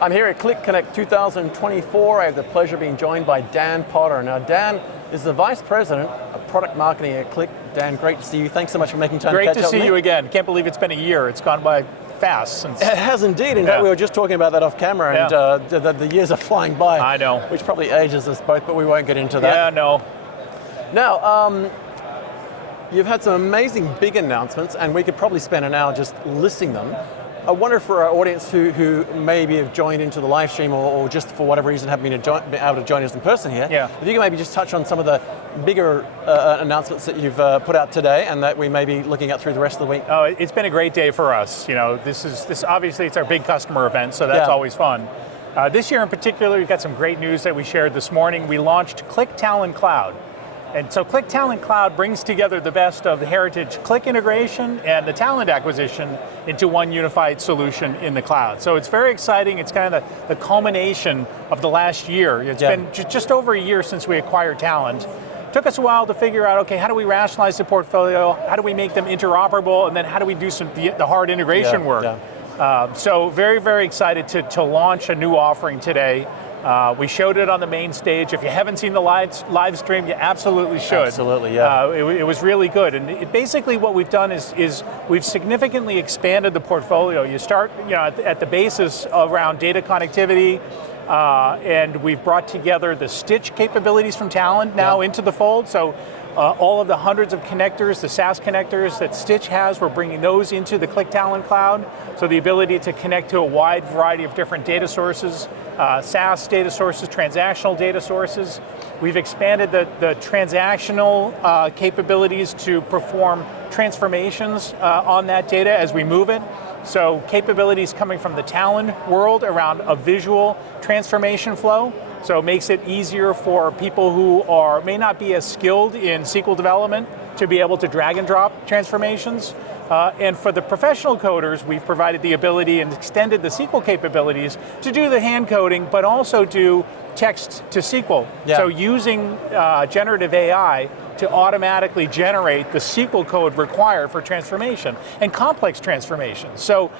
I'm here at Qlik Connect 2024. I have the pleasure of being joined by Dan Potter. Now, Dan is the Vice President of Product Marketing at Qlik. Dan, great to see you. Thanks so much for making time to catch up with me. Great to see you again. Can't believe it's been a year. It's gone by fast. Since it has indeed. In fact, we were just talking about that off camera, and the years are flying by. I know. Which probably ages us both, but we won't get into that. Yeah, no. Now, you've had some amazing big announcements, and we could probably spend an hour just listing them. I wonder for our audience who maybe have joined into the live stream or just for whatever reason haven't been able to join us in person here, if you can maybe just touch on some of the bigger announcements that you've put out today and that we may be looking at through the rest of the week. Oh, it's been a great day for us. You know, this obviously it's our big customer event, so that's always fun. This year in particular, we've got some great news that we shared this morning. We launched Qlik Talend Cloud. And so Qlik Talend Cloud brings together the best of the heritage Qlik integration and the Talend acquisition into one unified solution in the cloud. So it's very exciting. It's kind of the culmination of the last year. It's been just over a year since we acquired Talend. Took us a while to figure out, okay, how do we rationalize the portfolio? How do we make them interoperable? And then how do we do the hard integration work? So very, very excited to launch a new offering today. We showed it on the main stage. If you haven't seen the live stream, you absolutely should. Absolutely, yeah. It was really good. And basically what we've done is we've significantly expanded the portfolio. You start at the basis around data connectivity, and we've brought together the Stitch capabilities from Talend now into the fold. So all of the hundreds of connectors, the SaaS connectors that Stitch has, we're bringing those into the Qlik Talend Cloud. So the ability to connect to a wide variety of different data sources, SaaS data sources, transactional data sources. We've expanded the transactional capabilities to perform transformations on that data as we move it. So capabilities coming from the Talend world around a visual transformation flow. So it makes it easier for people who may not be as skilled in SQL development to be able to drag and drop transformations. And for the professional coders, we've provided the ability and extended the SQL capabilities to do the hand coding, but also do text to SQL. So using generative AI to automatically generate the SQL code required for transformation and complex transformations. So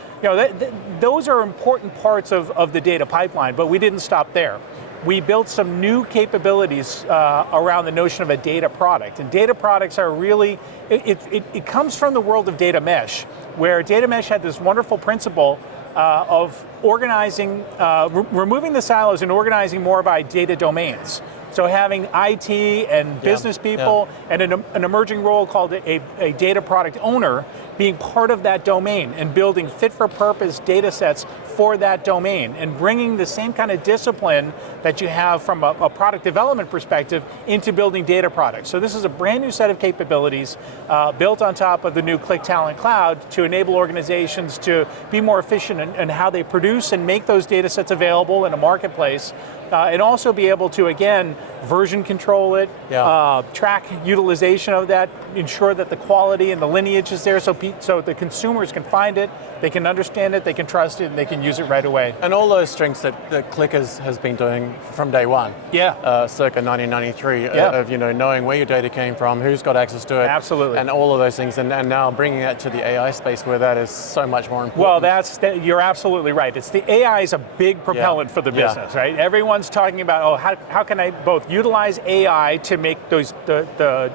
those are important parts of the data pipeline, but we didn't stop there. We built some new capabilities around the notion of a data product. And data products are really, it comes from the world of data mesh, where data mesh had this wonderful principle of organizing, removing the silos and organizing more by data domains. So having IT and business people and an emerging role called a data product owner being part of that domain and building fit-for-purpose data sets for that domain and bringing the same kind of discipline that you have from a product development perspective into building data products. So this is a brand new set of capabilities built on top of the new Qlik Talend Cloud to enable organizations to be more efficient in how they produce and make those data sets available in a marketplace. And also be able to, again, version control it, track utilization of that, ensure that the quality and the lineage is there so the consumers can find it, they can understand it, they can trust it, and they can use it right away. And all those strengths that Qlik has been doing from day one. Circa 1993, of knowing where your data came from, who's got access to it. Absolutely. And all of those things, and now bringing that to the AI space where that is so much more important. Well, you're absolutely right. It's the AI is a big propellant for the business, right? Everyone's talking about, how can I both utilize AI to make the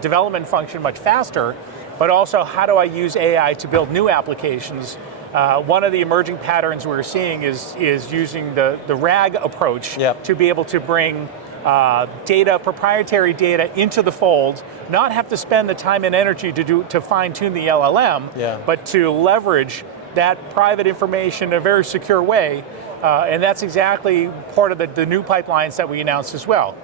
development function much faster, but also how do I use AI to build new applications? One of the emerging patterns we're seeing is using the RAG approach to be able to bring proprietary data into the fold, not have to spend the time and energy to fine-tune the LLM, but to leverage that private information in a very secure way. And that's exactly part of the new pipelines that we announced as well.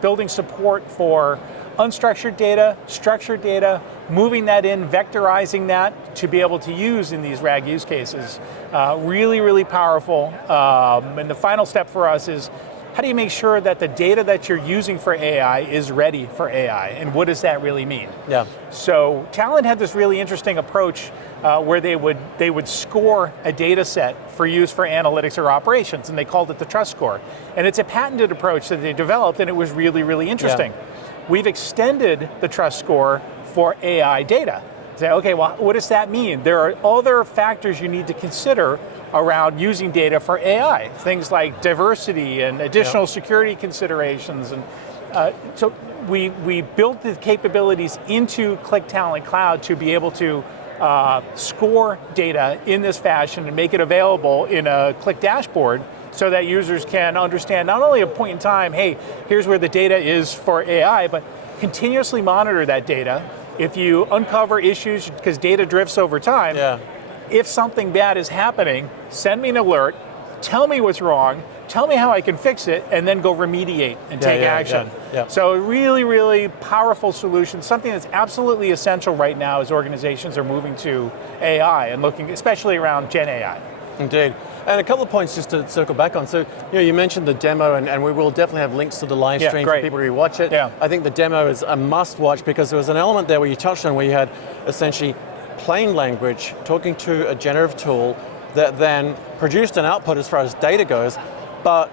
Building support for unstructured data, structured data, moving that in, vectorizing that to be able to use in these RAG use cases. Really, really powerful. And the final step for us is, how do you make sure that the data that you're using for AI is ready for AI? And what does that really mean? So Talend had this really interesting approach where they would score a data set for use for analytics or operations, and they called it the trust score. And it's a patented approach that they developed, and it was really, really interesting. We've extended the trust score for AI data. Say, okay, well, what does that mean? There are other factors you need to consider around using data for AI, things like diversity and additional security considerations. And so we built the capabilities into Qlik Talend Cloud to be able to score data in this fashion and make it available in a Qlik dashboard so that users can understand not only a point in time, hey, here's where the data is for AI, but continuously monitor that data. If you uncover issues, because data drifts over time, if something bad is happening, send me an alert, tell me what's wrong, tell me how I can fix it, and then go remediate and take action. So a really, really powerful solution, something that's absolutely essential right now as organizations are moving to AI and looking, especially around GenAI. Indeed. And a couple of points just to circle back on. So, you mentioned the demo, and we will definitely have links to the live stream for people to watch it. I think the demo is a must watch because there was an element there where you touched on where you had essentially plain language talking to a generative tool that then produced an output as far as data goes, but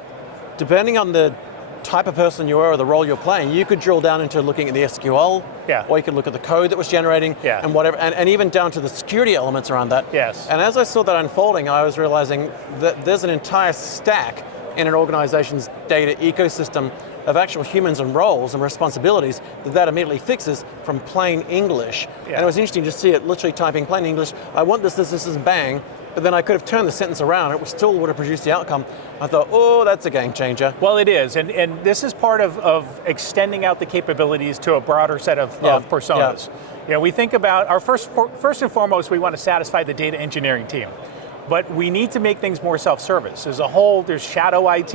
depending on the type of person you are or the role you're playing, you could drill down into looking at the SQL, or you could look at the code that was generating, and whatever, and even down to the security elements around that. And as I saw that unfolding, I was realizing that there's an entire stack in an organization's data ecosystem of actual humans and roles and responsibilities that immediately fixes from plain English. And it was interesting to see it literally typing plain English, I want this, and bang, but then I could have turned the sentence around, it still would have produced the outcome. I thought, oh, that's a game changer. Well, it is, and this is part of extending out the capabilities to a broader set of personas. We think about our first and foremost, we want to satisfy the data engineering team. But we need to make things more self-service. There's shadow IT.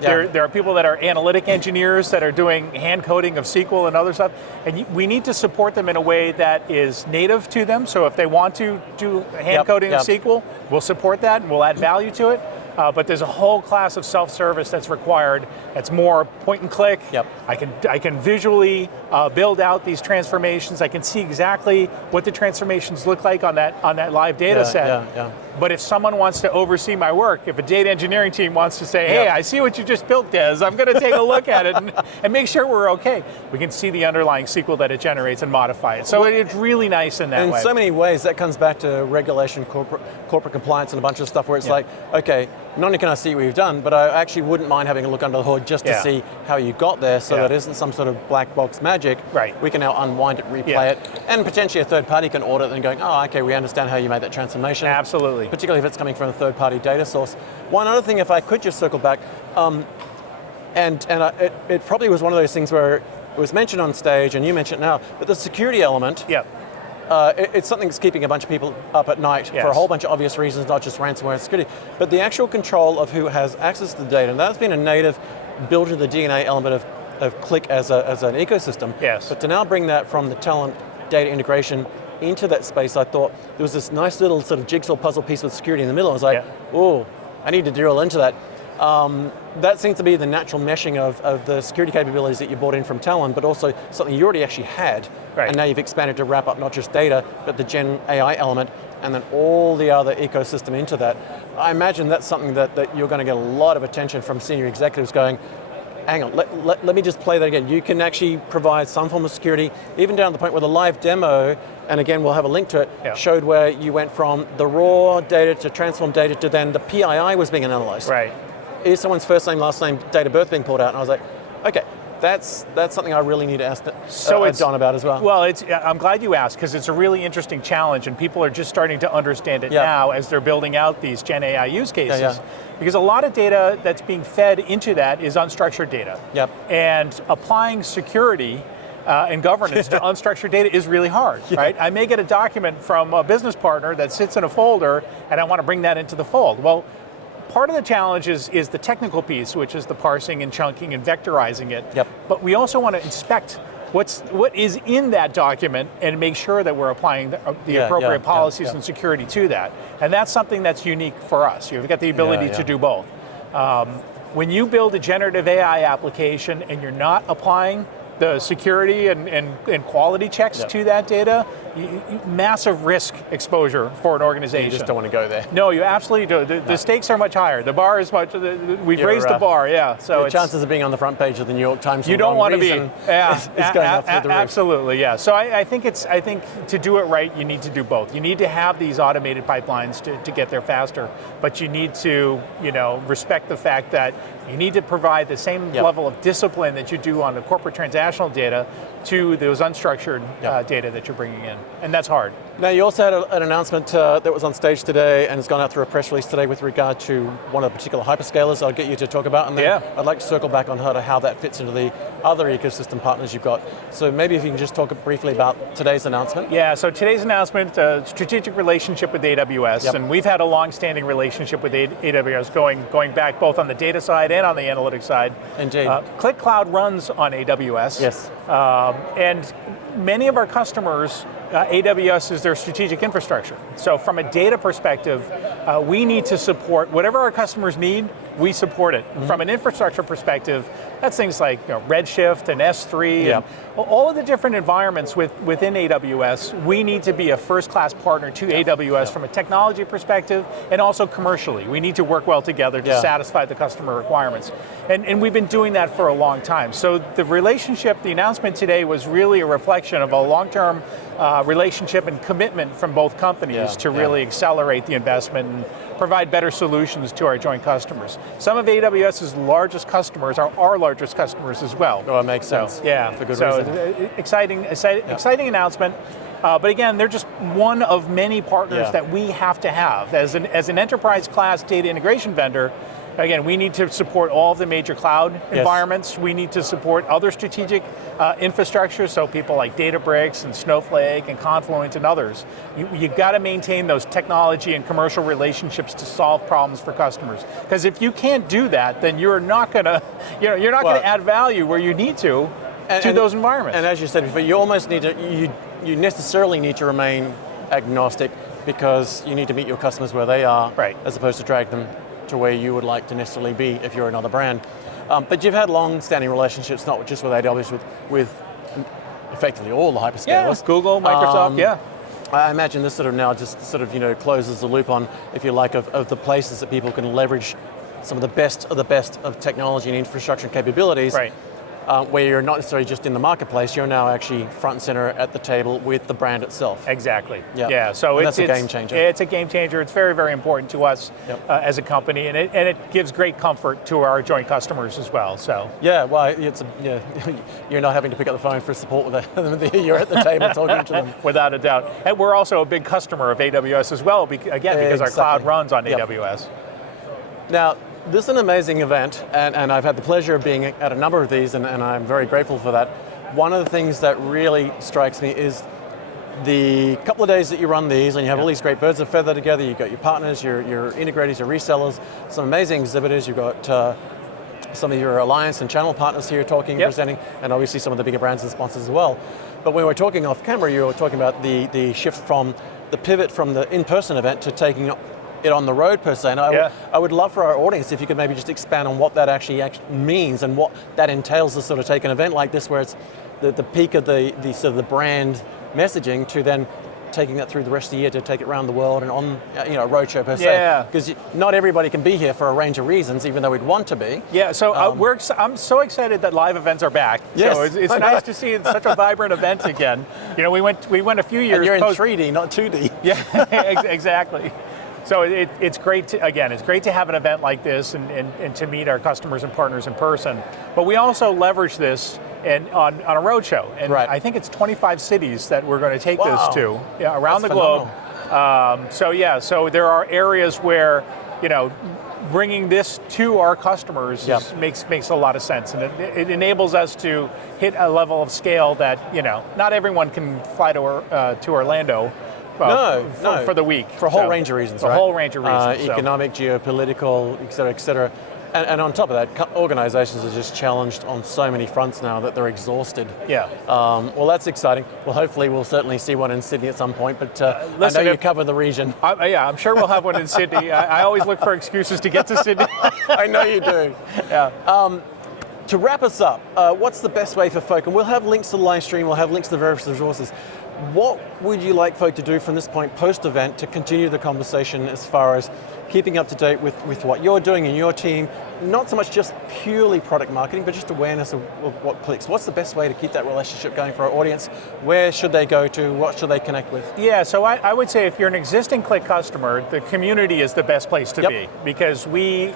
There are people that are analytic engineers that are doing hand coding of SQL and other stuff. And we need to support them in a way that is native to them. So if they want to do hand coding of SQL, we'll support that and we'll add value to it. But there's a whole class of self-service that's required. That's more point and click. I can visually build out these transformations. I can see exactly what the transformations look like on that live data set. But if someone wants to oversee my work, if a data engineering team wants to say, hey, I see what you just built, Des, I'm going to take a look at it and make sure we're okay, we can see the underlying SQL that it generates and modify it. So it's really nice in that way. In so many ways, that comes back to regulation, corporate compliance, and a bunch of stuff where it's like, okay, not only can I see what you've done, but I actually wouldn't mind having a look under the hood just to see how you got there, so that it isn't some sort of black box magic. We can now unwind it, replay it, and potentially a third party can audit it and going, oh, okay, we understand how you made that transformation. Absolutely. Particularly if it's coming from a third party data source. One other thing, if I could just circle back, it probably was one of those things where it was mentioned on stage, and you mentioned it now, but the security element, it's something that's keeping a bunch of people up at night for a whole bunch of obvious reasons, not just ransomware and security, but the actual control of who has access to the data. And that's been a native built into the DNA element of Qlik as an ecosystem. But to now bring that from the Talend data integration into that space, I thought there was this nice little sort of jigsaw puzzle piece with security in the middle. I was like, oh, I need to drill into that. That seems to be the natural meshing of the security capabilities that you brought in from Talend, but also something you already actually had, and now you've expanded to wrap up not just data, but the Gen AI element, and then all the other ecosystem into that. I imagine that's something that you're going to get a lot of attention from senior executives going, hang on, let me just play that again. You can actually provide some form of security, even down to the point where the live demo, and again, we'll have a link to it, showed where you went from the raw data to transformed data to then the PII was being analyzed. Here's someone's first name, last name, date of birth being pulled out, and I was like, okay, that's something I really need to ask Don about as well. Well, I'm glad you asked, because it's a really interesting challenge, and people are just starting to understand it now as they're building out these Gen AI use cases. Because a lot of data that's being fed into that is unstructured data. And applying security and governance to unstructured data is really hard, right? I may get a document from a business partner that sits in a folder, and I want to bring that into the fold. Well, part of the challenge is the technical piece, which is the parsing and chunking and vectorizing it. But we also want to inspect what is in that document and make sure that we're applying the appropriate policies and security to that. And that's something that's unique for us. You've got the ability to do both. When you build a generative AI application and you're not applying the security and quality checks to that data, massive risk exposure for an organization. You just don't want to go there. No, you absolutely do. The stakes are much higher. The bar is much. We've raised the bar. Yeah. So the chances of being on the front page of the New York Times. You don't want to be. Yeah. It's going up through the roof. Absolutely. Yeah. So I think to do it right, you need to do both. You need to have these automated pipelines to get there faster, but you need to respect the fact that you need to provide the same level of discipline that you do on the corporate transactional data to those unstructured data that you're bringing in, and that's hard. Now, you also had an announcement that was on stage today, and it's gone out through a press release today with regard to one of the particular hyperscalers I'll get you to talk about, and then I'd like to circle back on how that fits into the other ecosystem partners you've got. So maybe if you can just talk briefly about today's announcement. Yeah, so today's announcement, strategic relationship with AWS, and we've had a long-standing relationship with AWS going back both on the data side and on the analytics side. Indeed. Qlik Cloud runs on AWS. Yes. And many of our customers, AWS is their strategic infrastructure. So from a data perspective, we need to support whatever our customers need, we support it. From an infrastructure perspective, that's things like Redshift and S3, and all of the different environments within AWS, we need to be a first-class partner to AWS from a technology perspective and also commercially. We need to work well together to satisfy the customer requirements. And we've been doing that for a long time. So the relationship, the announcement today was really a reflection of a long-term relationship and commitment from both companies to really accelerate the investment and provide better solutions to our joint customers. Some of AWS's largest customers are our largest customers as well. Oh, it makes sense. So, yeah, for good reason. Exciting announcement. But again, they're just one of many partners that we have to have. As an enterprise class data integration vendor, again, we need to support all of the major cloud environments. We need to support other strategic infrastructure, so people like Databricks and Snowflake and Confluent and others. You've got to maintain those technology and commercial relationships to solve problems for customers. Because if you can't do that, then you're not going to, you're not going to add value where you need to those environments. And as you said before, you almost need to, you necessarily need to remain agnostic because you need to meet your customers where they are, as opposed to drag them to where you would like to necessarily be if you're another brand. But you've had long-standing relationships, not just with AWS, with effectively all the hyperscalers. Yeah, Google, Microsoft, I imagine this sort of now just sort of closes the loop on, if you like, of the places that people can leverage some of the best of technology and infrastructure and capabilities. Where you're not necessarily just in the marketplace, you're now actually front and center at the table with the brand itself. Exactly. Yeah. So it's a game changer. It's a game changer. It's very, very important to us as a company, and it gives great comfort to our joint customers as well. So well, you're not having to pick up the phone for support with them. You're at the table talking to them. Without a doubt. And we're also a big customer of AWS as well, because our cloud runs on AWS. Now, this is an amazing event, and I've had the pleasure of being at a number of these, and I'm very grateful for that. One of the things that really strikes me is the couple of days that you run these, and you have all these great birds of feather together. You've got your partners, your integrators, your resellers, some amazing exhibitors. You've got some of your alliance and channel partners here talking, presenting, and obviously some of the bigger brands and sponsors as well. But when we're talking off camera, you were talking about the shift from the pivot from the in-person event to taking it on the road per se, and I would love for our audience if you could maybe just expand on what that actually means and what that entails to sort of take an event like this where it's the peak of the sort of the brand messaging to then taking that through the rest of the year to take it around the world and on a roadshow per se. Because not everybody can be here for a range of reasons, even though we'd want to be. Yeah, so I'm so excited that live events are back. Yes, so it's nice to see such a vibrant event again. We went a few years. And you're in 3D, not 2D. Yeah, exactly. So it's great to have an event like this and to meet our customers and partners in person. But we also leverage this on a roadshow. And I think it's 25 cities that we're going to take this to around the globe. So there are areas where, bringing this to our customers makes a lot of sense. And it enables us to hit a level of scale that, not everyone can fly to Orlando. For the week. For a whole range of reasons, A whole range of reasons. Economic, geopolitical, et cetera, et cetera. And on top of that, organizations are just challenged on so many fronts now that they're exhausted. Well, that's exciting. Well, hopefully we'll certainly see one in Sydney at some point, but listen, I know you cover the region. I'm sure we'll have one in Sydney. I always look for excuses to get to Sydney. I know you do. To wrap us up, what's the best way for folk, and we'll have links to the live stream, we'll have links to the various resources. What would you like folk to do from this point post-event to continue the conversation as far as keeping up to date with what you're doing in your team, not so much just purely product marketing, but just awareness of what Qlik's. What's the best way to keep that relationship going for our audience? Where should they go to? What should they connect with? Yeah, so I would say if you're an existing Qlik customer, the community is the best place to be, because we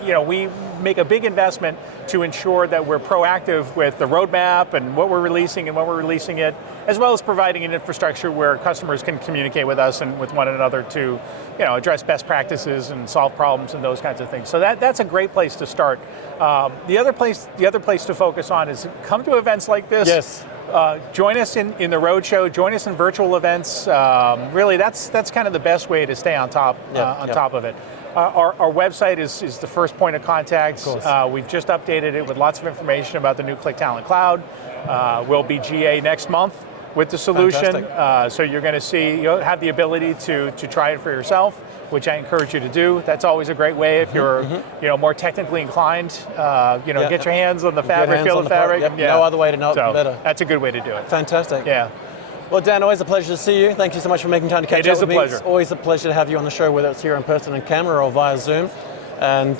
make a big investment to ensure that we're proactive with the roadmap and what we're releasing and when we're releasing it, as well as providing an infrastructure where customers can communicate with us and with one another to address best practices and solve problems and those kinds of things. So that's a great place to start. The other place to focus on is come to events like this. Yes. Join us in the roadshow. Join us in virtual events. Really, that's kind of the best way to stay on top top of it. Our website is the first point of contact. We've just updated it with lots of information about the new Qlik Talend Cloud. We'll be GA next month with the solution. So you're going to see, you'll have the ability to try it for yourself, which I encourage you to do. That's always a great way if you're more technically inclined. Get your hands on the fabric, feel the fabric. No other way to know it better. That's a good way to do it. Fantastic. Yeah. Well, Dan, always a pleasure to see you. Thank you so much for making time to catch up with me. It is a pleasure. It's always a pleasure to have you on the show, whether it's here in person on camera or via Zoom. And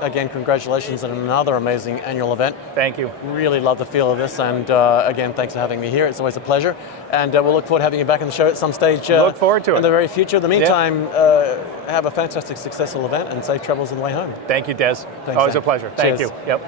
again, congratulations on another amazing annual event. Thank you. Really love the feel of this, and again, thanks for having me here. It's always a pleasure, and we'll look forward to having you back on the show at some stage. Look forward to it in the very future. In the meantime, have a fantastic, successful event, and safe travels on the way home. Thank you, Des. Thanks, always Dan. a pleasure. Thank you. Yep.